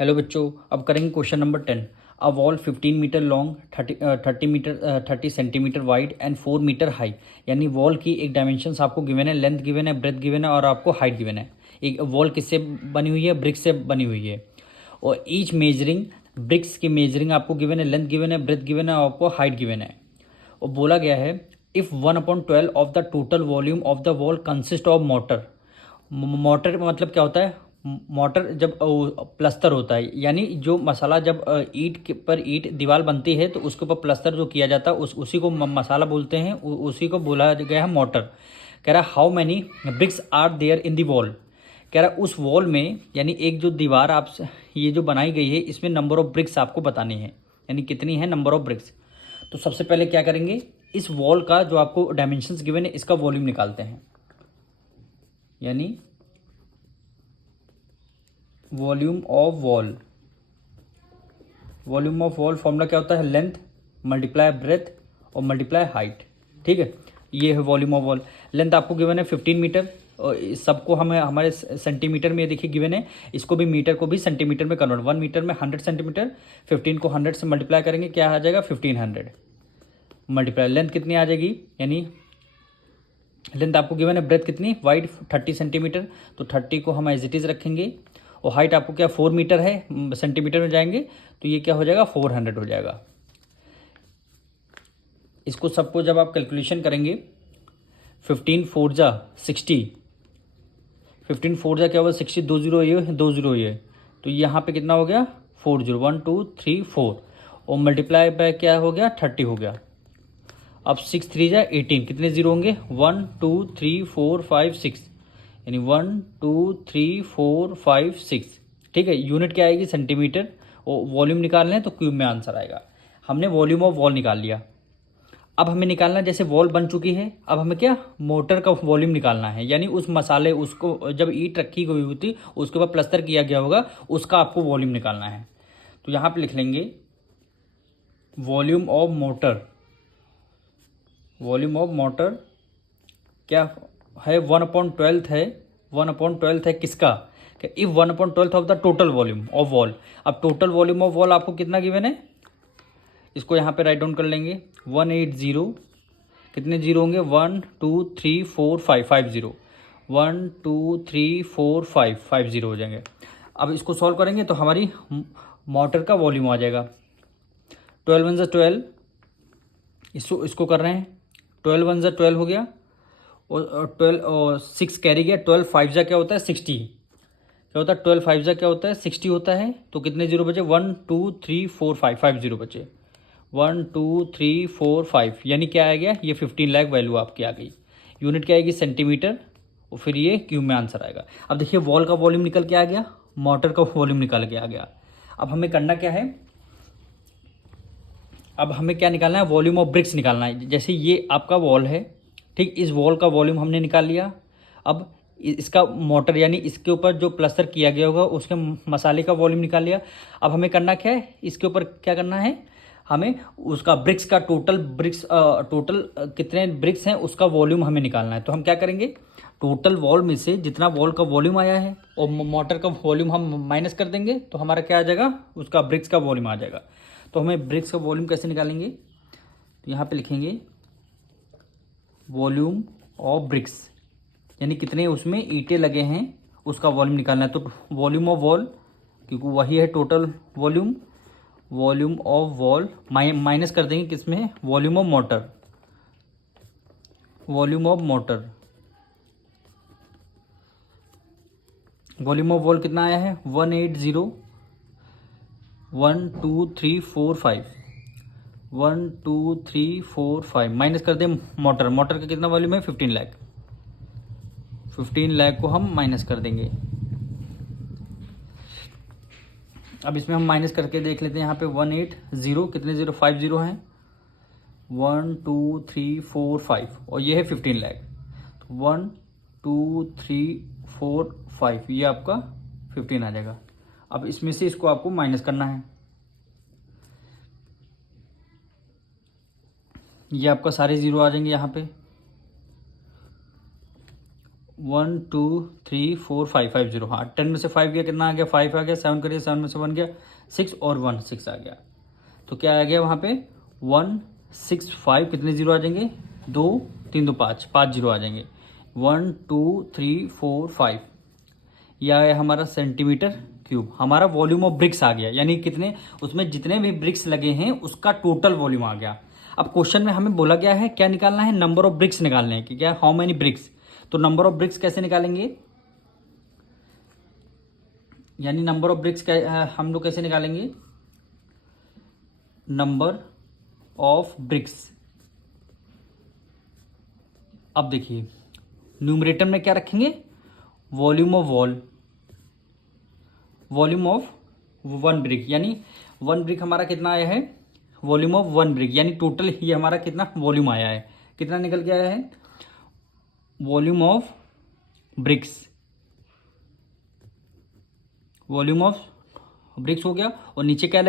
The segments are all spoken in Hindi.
हेलो बच्चों, अब करेंगे question number 10। A wall 15 metre long, 30 centimetre wide and 4 metre high. यानी वॉल की एक डायमेंशंस आपको गिवन है, लेंथ गिवन है, ब्रेथ गिवन है और आपको हाइट गिवन है। एक वॉल किससे बनी हुई है? ब्रिक से बनी हुई है। और ईच मेजरिंग, ब्रिक्स की मेजरिंग आपको गिवन है, लेंथ गिवन है, ब्रेथ गिवन है और आपको हाइट गिवन है। और बोला गया है if 1/12 of the total volume of the wall consist of motor. Motor का मतलब क्या होता है? मोटर जब प्लस्तर होता है, यानी जो मसाला जब ईंट के पर ईंट दीवार बनती है तो उसके ऊपर प्लस्तर जो किया जाता है उसी को मसाला बोलते हैं, उसी को बोला गया है मोटर। कह रहा है how many bricks are there in the wall. कह रहा है उस वॉल में, यानी एक जो दीवार आप ये जो बनाई गई है इसमें नंबर ऑफ ब्रिक्स आपको बतानी है, यानी कितनी है नंबर ऑफ ब्रिक्स। तो सबसे पहले क्या करेंगे, इस वॉल का जो आपको डायमेंशंस गिवन है इसका वॉल्यूम निकालते हैं। यानी volume of wall, volume of wall formula क्या होता है? लेंथ मल्टीप्लाई ब्रेथ और मल्टीप्लाई हाइट। ठीक है, ये है वॉल्यूम ऑफ वॉल। लेंथ आपको गिवन है 15 मीटर और सबको हमें हमारे सेंटीमीटर में देखिए गिवन है, इसको भी मीटर को भी सेंटीमीटर में कन्वर्ट, 1 मीटर में 100 सेंटीमीटर। 15 को 100 से मल्टीप्लाई करेंगे, क्या आ जाएगा? 1500 मल्टीप्लाई लेंथ कितनी आ जाएगी, यानी लेंथ आपको गिवन है, ब्रेथ कितनी वाइड 30 सेंटीमीटर, तो 30 को हम एज इट इज़ रखेंगे। और हाइट आपको क्या 4 मीटर है, सेंटीमीटर में जाएंगे तो ये क्या हो जाएगा? 400 हो जाएगा। इसको सबको जब आप कैलकुलेशन करेंगे, 15 4 जा 60, 15 4 जा क्या होगा? 60, 2 जीरो ये 2 जीरो ये, तो यहाँ पे कितना हो गया? 4 जीरो, 1 2 3 4 और मल्टीप्लाई बाय क्या हो गया? 30 हो गया। अब 6 3 जा 18, कितने जीरो होंगे? 1 2 3 4 5 6, यानी 1 2 3 4 5 6। ठीक है, यूनिट क्या आएगी? सेंटीमीटर। और वॉल्यूम निकालना है तो क्यूब में आंसर आएगा। हमने वॉल्यूम ऑफ वॉल निकाल लिया। अब हमें निकालना है, जैसे वॉल बन चुकी है, अब हमें क्या मोटर का वॉल्यूम निकालना है, यानी उस मसाले उसको जब ईंट रखी गई होती उसके बाद प्लस्तर किया गया होगा उसका आपको वॉल्यूम निकालना है। तो यहाँ पे लिख लेंगे volume of motor. Volume of motor क्या है? 1/12 है। 1/12 है किसका? If 1/12 of the total volume of wall. अब टोटल वॉल्यूम ऑफ वॉल आपको कितना गिवन है, इसको यहाँ पे राइट डाउन कर लेंगे। 180, कितने जीरो होंगे? 1 2 3 4 5, 5 जीरो, 1 2 3 4 5, 5 जीरो हो जाएंगे। अब इसको सॉल्व करेंगे तो हमारी मोटर का वॉल्यूम आ जाएगा 12 1 12। इसको कर रहे हैं, 12 1 12 हो गया और 12 और 6 कैरी गया, 12 5 जा क्या होता है? 60। क्या होता है? 12 5 जा क्या होता है? 60 होता है। तो कितने जीरो बचे? 1 2 3 4 5, 5 जीरो बचे। 1 2 3 4 5, यानी क्या आ गया? ये 15 लाख वैल्यू आपकी आ गई। यूनिट क्या आएगी? सेंटीमीटर। और फिर ये क्यूब में आंसर आएगा। अब देखिए वॉल का वॉल्यूम निकल के आ गया, मोटर का वॉल्यूम निकल के आ गया। अब हमें करना क्या है? अब हमें क्या निकालना है? वॉल्यूम ऑफ ब्रिक्स निकालना है। जैसे ये आपका वॉल है, ठीक, इस वॉल का वॉल्यूम हमने निकाल लिया। अब इसका मोटर, यानी इसके ऊपर जो प्लस्तर किया गया होगा उसके मसाले का वॉल्यूम निकाल लिया। अब हमें करना क्या है? इसके ऊपर क्या करना है? हमें उसका ब्रिक्स का टोटल कितने ब्रिक्स हैं उसका वॉल्यूम हमें निकालना है। तो हम क्या करेंगे? टोटल वॉल में से जितना वॉल का वॉल्यूम आया है और मोटर का वॉल्यूम हम माइनस कर देंगे तो हमारा क्या आ जाएगा? उसका ब्रिक्स का वॉल्यूम आ जाएगा। तो हमें ब्रिक्स का वॉल्यूम कैसे निकालेंगे? तो यहाँ पे लिखेंगे वॉल्यूम ऑफ ब्रिक्स, यानी कितने उसमें ईंटें लगे हैं उसका वॉल्यूम निकालना है। तो वॉल्यूम ऑफ वॉल, क्योंकि वही है total volume, volume of wall minus कर देंगे किसमें? Volume of motor. Volume of motor, volume of wall कितना आया है? 180, 1 2 3 4 5, 1 2 3 4 5 माइनस कर दें मोटर। मोटर का कितना वॉल्यूम है? 15 लाख। 15 लाख को हम माइनस कर देंगे। अब इसमें हम माइनस करके देख लेते हैं। यहाँ पे 180, कितने जीरो? 5 जीरो हैं। 1 2 3 4 5 और ये है 15 लाख। तो 1 2 3 4 5, ये आपका 15 आ जाएगा। अब इसमें से इसको आपको माइनस करना है। ये आपका सारे जीरो आ जाएंगे यहाँ पे। 1 2 3 4 5 5 0। हाँ 10 में से 5 गया, कितना आ गया? 5 आ गया। 7 करिए, 7 में से 1 गया 6 और 1 6 आ गया। तो क्या आ गया वहाँ पे? 1 6 5। कितने जीरो आ जाएंगे? 2 3 2 5 5 जीरो आ जाएंगे। 1 2 3 4 5। यह आया हमारा सेंटीमीटर क्यूब। हमारा वॉल्यूम ऑफ ब्रिक्स आ गया, यानी कितने, उसमें जितने भी ब्रिक्स लगे हैं उसका टोटल वॉल्यूम आ गया। अब क्वेश्चन में हमें बोला गया है क्या निकालना है? नंबर ऑफ ब्रिक्स निकालने हैं कि क्या, हाउ मेनी ब्रिक्स। तो नंबर ऑफ ब्रिक्स कैसे निकालेंगे, यानी नंबर ऑफ ब्रिक्स हम लोग कैसे निकालेंगे? Number of BRICS. अब देखिए न्यूमरेटर में क्या रखेंगे? Volume of wall, volume of 1 brick, यानी 1 ब्रिक हमारा कितना आया है? वॉल्यूम ऑफ 1 ब्रिक, यानी टोटल ये हमारा कितना वॉल्यूम आया है, कितना निकल के आया है? Volume of BRICS, volume of BRICS हो गया। और नीचे क्या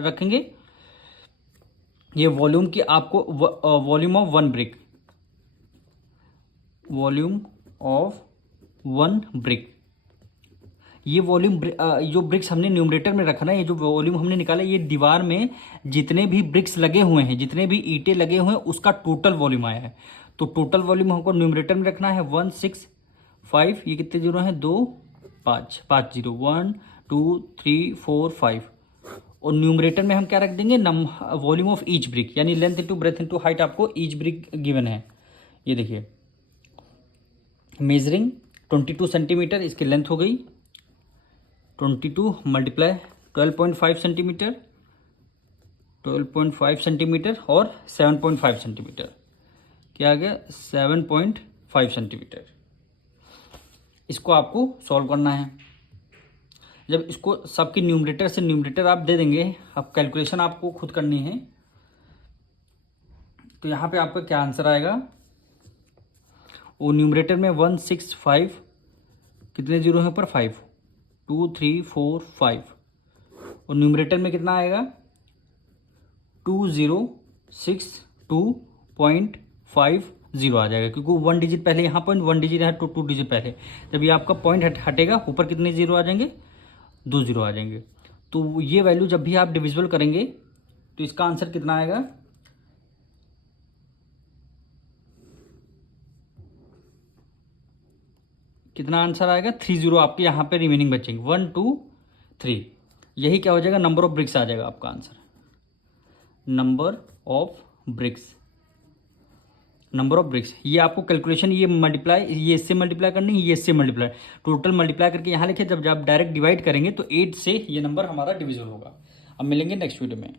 रखेंगे? ये वॉल्यूम की आपको volume of 1 brick, volume of 1 brick. ये वॉल्यूम जो ब्रिक्स हमने न्यूमरेटर में रखा ना, ये जो वॉल्यूम हमने निकाला, ये दीवार में जितने भी ब्रिक्स लगे हुए हैं, जितने भी ईंटें लगे हुए हैं, उसका टोटल वॉल्यूम आया है। तो टोटल वॉल्यूम हमको न्यूमरेटर में रखना है 1 6 5। ये कितने जीरो हैं? 2 5 5 जीरो। 1 2 3 4 5। और न्यूमरेटर में हम क्या रख देंगे? वॉल्यूम ऑफ ईच ब्रिक, यानी length into breadth into height आपको ईच ब्रिक गिवन है। ये देखिए मेजरिंग 22 सेंटीमीटर इसकी लेंथ हो गई। 22 मल्टीप्लाई 12.5 सेंटीमीटर, 12.5 सेंटीमीटर और 7.5 सेंटीमीटर, क्या आ गया? 7.5 सेंटीमीटर। इसको आपको सॉल्व करना है। जब इसको सबके न्यूमरेटर से न्यूमरेटर आप दे देंगे, अब कैलकुलेशन आपको खुद करनी है। तो यहाँ पे आपका क्या आंसर आएगा? वो न्यूमरेटर में 1 6 5, कितने जीरो हैं ऊपर? 5, 2 3 4 5। और न्यूमरेटर में कितना आएगा? 2062.50 आ जाएगा, क्योंकि 1 डिजिट पहले यहाँ पॉइंट, 1 डिजिट है तो 2 डिजिट पहले। जब ये आपका पॉइंट हटेगा, ऊपर कितने जीरो आ जाएंगे? 2 जीरो आ जाएंगे। तो ये वैल्यू जब भी आप डिविजिबल करेंगे तो इसका आंसर कितना आएगा? कितना आंसर आएगा? 30 आपके यहाँ पे रिमेनिंग बचेंगे। 1 2 3, यही क्या हो जाएगा? नंबर ऑफ ब्रिक्स आ जाएगा आपका answer. Number of BRICS, number of BRICS. ये आपको कैलकुलेशन, ये मल्टीप्लाई, ये इससे मल्टीप्लाई करनी, ये इससे मल्टीप्लाई, टोटल मल्टीप्लाई करके यहाँ लिखे। जब आप डायरेक्ट डिवाइड करेंगे तो 8 से ये नंबर हमारा डिविजिबल होगा। अब मिलेंगे नेक्स्ट वीडियो में।